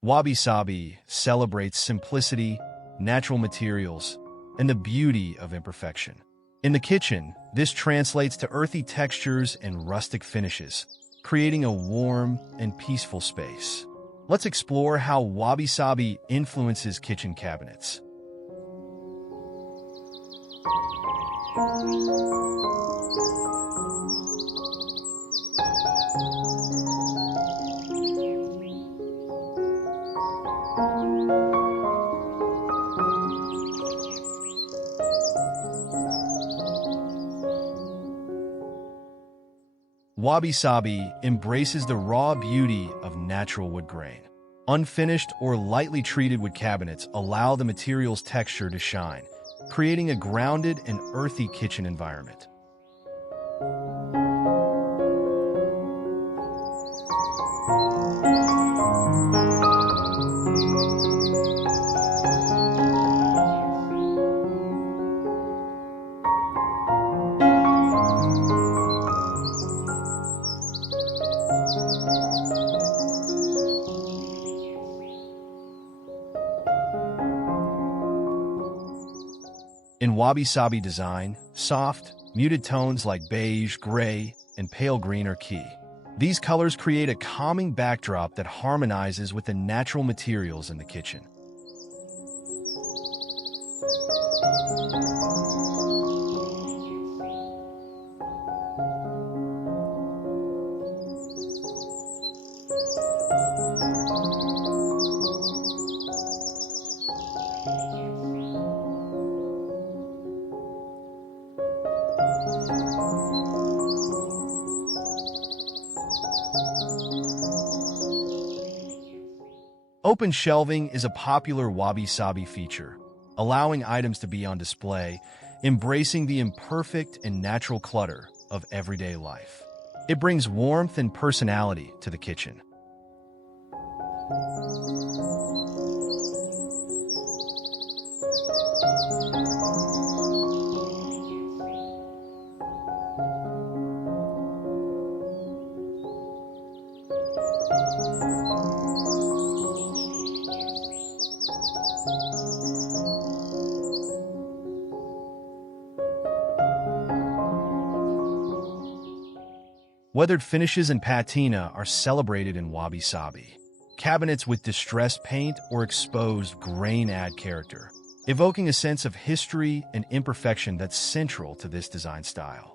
Wabi-Sabi celebrates simplicity, natural materials, and the beauty of imperfection. In the kitchen, this translates to earthy textures and rustic finishes, creating a warm and peaceful space. Let's explore how Wabi-Sabi influences kitchen cabinets. Wabi-Sabi embraces the raw beauty of natural wood grain. Unfinished or lightly treated wood cabinets allow the material's texture to shine, creating a grounded and earthy kitchen environment. In Wabi-Sabi design, soft, muted tones like beige, gray, and pale green are key. These colors create a calming backdrop that harmonizes with the natural materials in the kitchen. Open shelving is a popular Wabi-Sabi feature, allowing items to be on display, embracing the imperfect and natural clutter of everyday life. It brings warmth and personality to the kitchen. Weathered finishes and patina are celebrated in Wabi-Sabi. Cabinets with distressed paint or exposed grain add character, evoking a sense of history and imperfection that's central to this design style.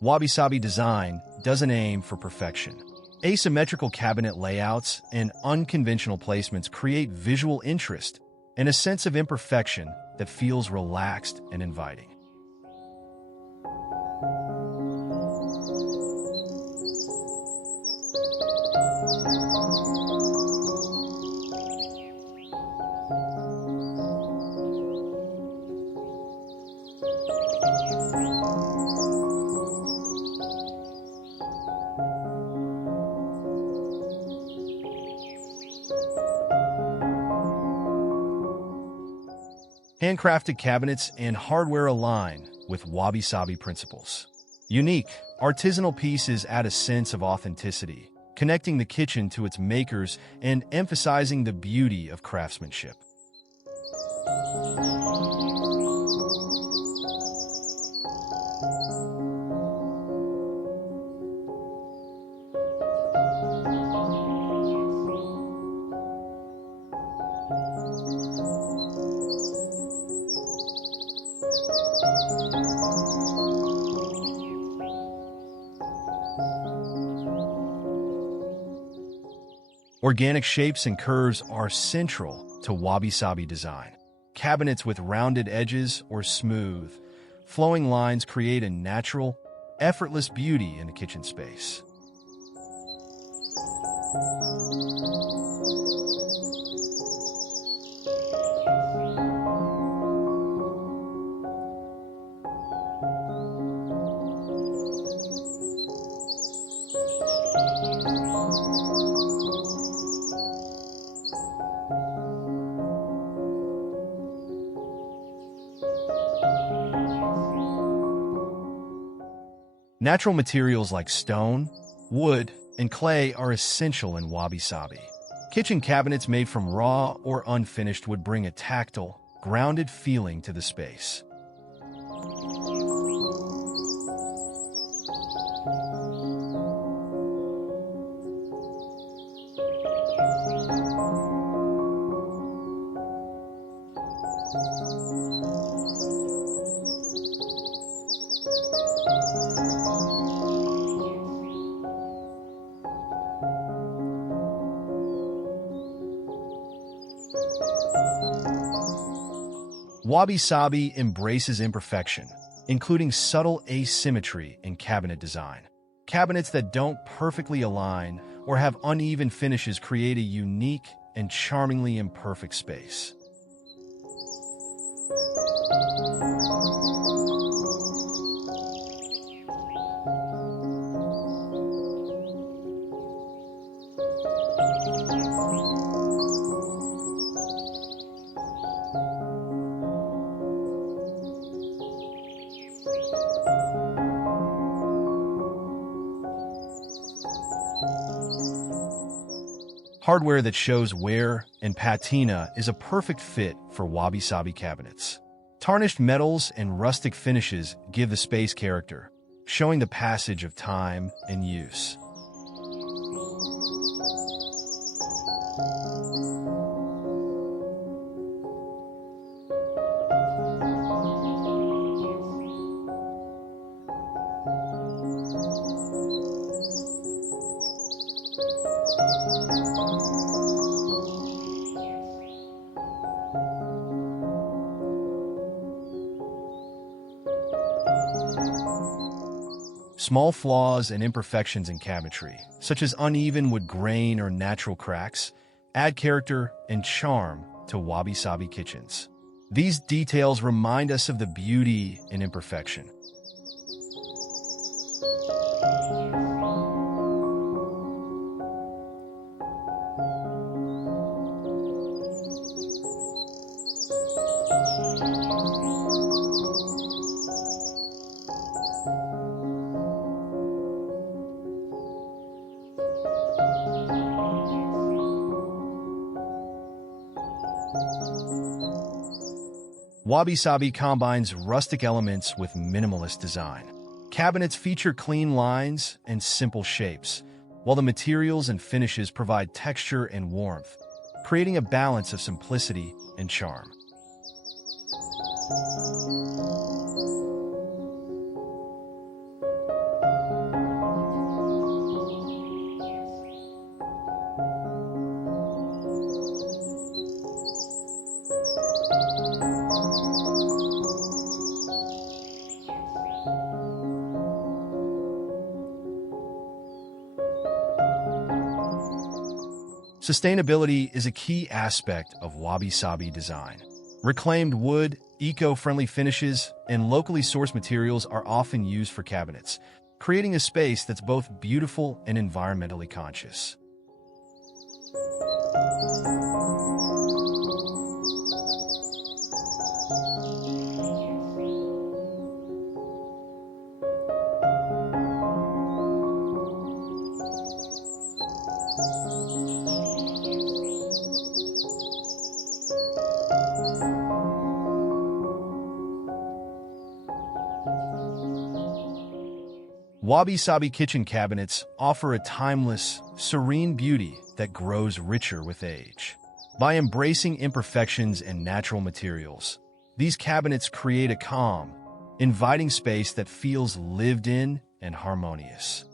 Wabi-Sabi design doesn't aim for perfection. Asymmetrical cabinet layouts and unconventional placements create visual interest and a sense of imperfection that feels relaxed and inviting. Handcrafted cabinets and hardware align with Wabi-Sabi principles. Unique, artisanal pieces add a sense of authenticity, connecting the kitchen to its makers and emphasizing the beauty of craftsmanship. Organic shapes and curves are central to Wabi-Sabi design. Cabinets with rounded edges or smooth, flowing lines create a natural, effortless beauty in the kitchen space. Natural materials like stone, wood, and clay are essential in Wabi-Sabi. Kitchen cabinets made from raw or unfinished wood bring a tactile, grounded feeling to the space. Wabi-Sabi embraces imperfection, including subtle asymmetry in cabinet design. Cabinets that don't perfectly align or have uneven finishes create a unique and charmingly imperfect space. Hardware that shows wear and patina is a perfect fit for Wabi-Sabi cabinets. Tarnished metals and rustic finishes give the space character, showing the passage of time and use. Small flaws and imperfections in cabinetry, such as uneven wood grain or natural cracks, add character and charm to Wabi-Sabi kitchens. These details remind us of the beauty in imperfection. Wabi-Sabi combines rustic elements with minimalist design. Cabinets feature clean lines and simple shapes, while the materials and finishes provide texture and warmth, creating a balance of simplicity and charm. Sustainability is a key aspect of Wabi-Sabi design. Reclaimed wood, eco-friendly finishes, and locally sourced materials are often used for cabinets, creating a space that's both beautiful and environmentally conscious. Wabi-Sabi kitchen cabinets offer a timeless, serene beauty that grows richer with age. By embracing imperfections and natural materials, these cabinets create a calm, inviting space that feels lived in and harmonious.